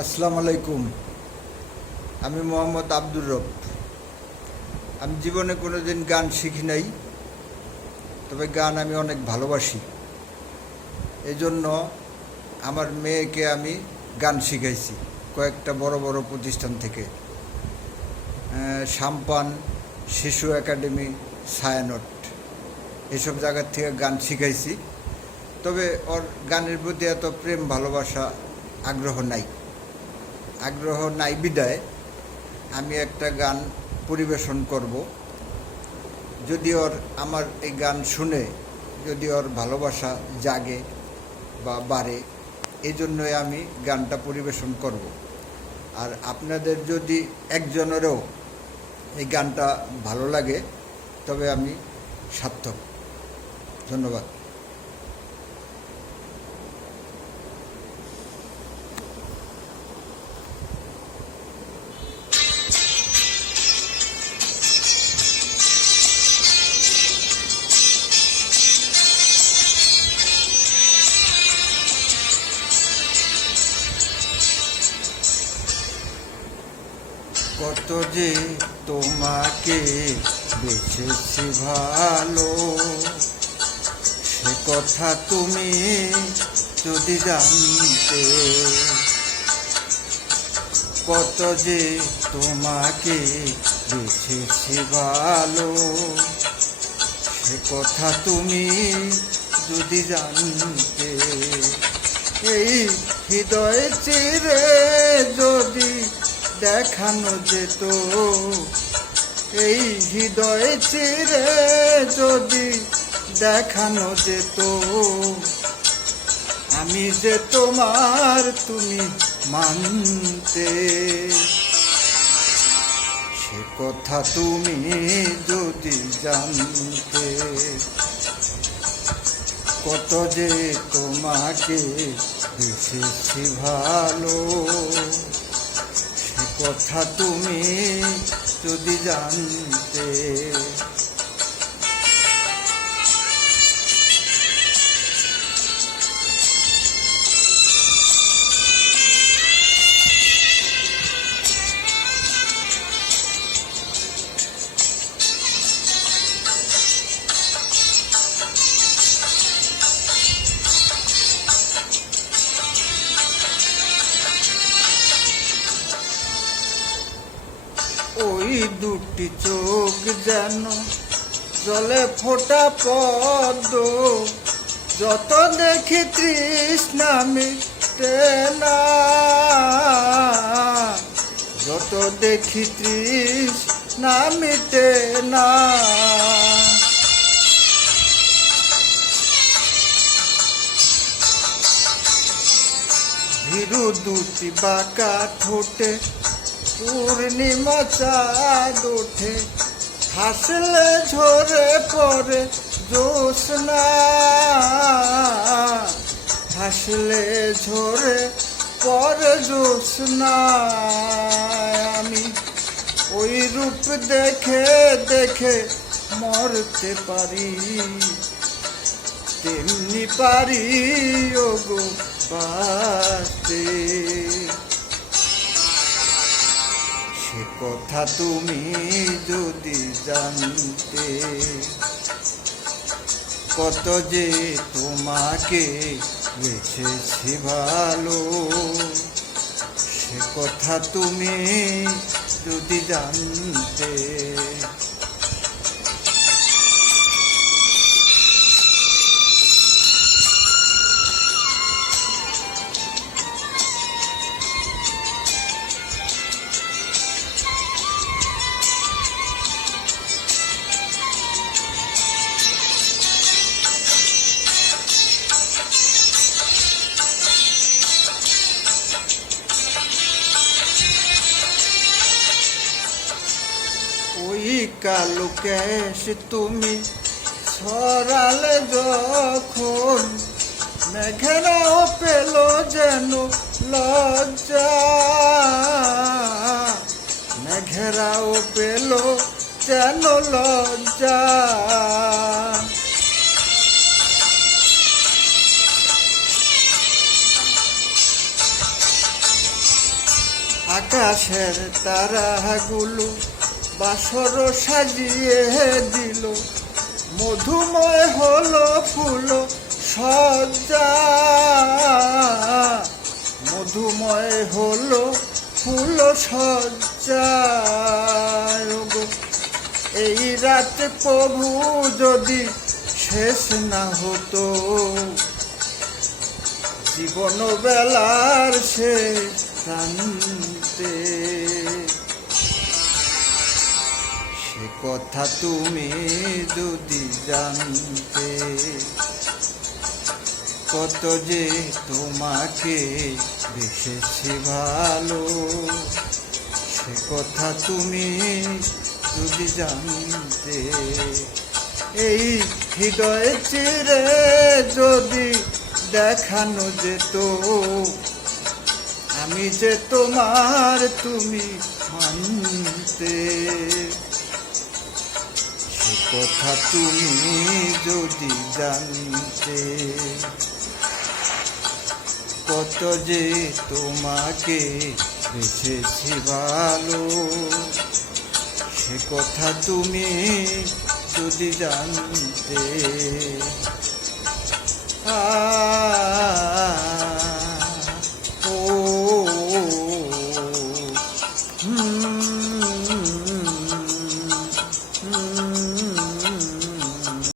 আসসালামু আলাইকুম। আমি মোহাম্মদ আব্দুর রব। আমি জীবনে কোনো দিন গান শিখি নাই, তবে গান আমি অনেক ভালোবাসি। এই জন্য আমার মেয়েকে আমি গান শিখাইছি কয়েকটা বড় বড় প্রতিষ্ঠান থেকে, সাম্পান, শিশু একাডেমি, ছায়ানট, এসব জায়গার থেকে গান শিখাইছি। তবে ওর গানের প্রতি এত প্রেম ভালোবাসা আগ্রহ নাই বিদায় আমি একটা গান পরিবেশন করব। যদি ওর আমার এই গান শুনে যদি ওর ভালোবাসা জাগে বা বাড়ে, এই জন্যই আমি গানটা পরিবেশন করব। আর আপনাদের যদি একজনেরও এই গানটা ভালো লাগে তবে আমি সার্থক। ধন্যবাদ। কত যে তোমাকে বেঁচেছি ভালো, সে কথা তুমি যদি জানতে। কত যে তোমাকে বেঁচেছি ভালো, সে কথা তুমি যদি জানতে। এই হৃদয় চিরে যদি দেখানো যেত, এই হৃদয় চিরে যদি দেখানো যেত, আমি যে তোমার তুমি মানতে। সে কথা তুমি যদি জানতে। কত যে তোমাকে বেঁচেছি ভালো, কথা তুমি যদি জানতে। ওই দুটি চোখ যেন জলে ফোটা পদ্ম, যত দেখি তৃষ্ণা মিটে না, যত দেখি তৃষ্ণা মিটে না। ভীরু দুটি বাঁকা ঠোঁটে পূর্ণিমা চাঁদ ওঠে, হাসলে ঝরে পড়ে জ্যোৎস্না, হাসলে ঝরে পড়ে জ্যোৎস্না। আমি ওই রূপ দেখে দেখে মরতে পারি, তেমনি পারি ওগো বাঁচতে। সে কথা তুমি যদি জানতে। কত যে তোমাকে বেঁচেছি ভালো, সে কথা তুমি যদি জানতে। ওই কালো কেশ তুমি ছড়ালে যখন, মেঘেরাও পেল যেন লজ্জা, মেঘেরাও পেল যেন লজ্জা। আকাশের তারাগুলো বাসর সাজিয়ে দিল, মধুময় হলো ফুল সজ্জা, মধুময় হলো ফুল সজ্জা। এই রাত প্রভু যদি শেষ না হতো, জীবন বেলার শেষ প্রান্তে, সে কথা তুমি যদি জানতে, কত যে তোমাকে বেসেছি ভালো, সে কথা তুমি যদি জানতে। এই হৃদয় চিরে যদি দেখানো যেত, আমি যে তোমার তুমি মানতে, সে কথা তুমি যদি জানতে, কত যে তোমাকে বেসেছি ভালো, সে কথা তুমি যদি জানতে।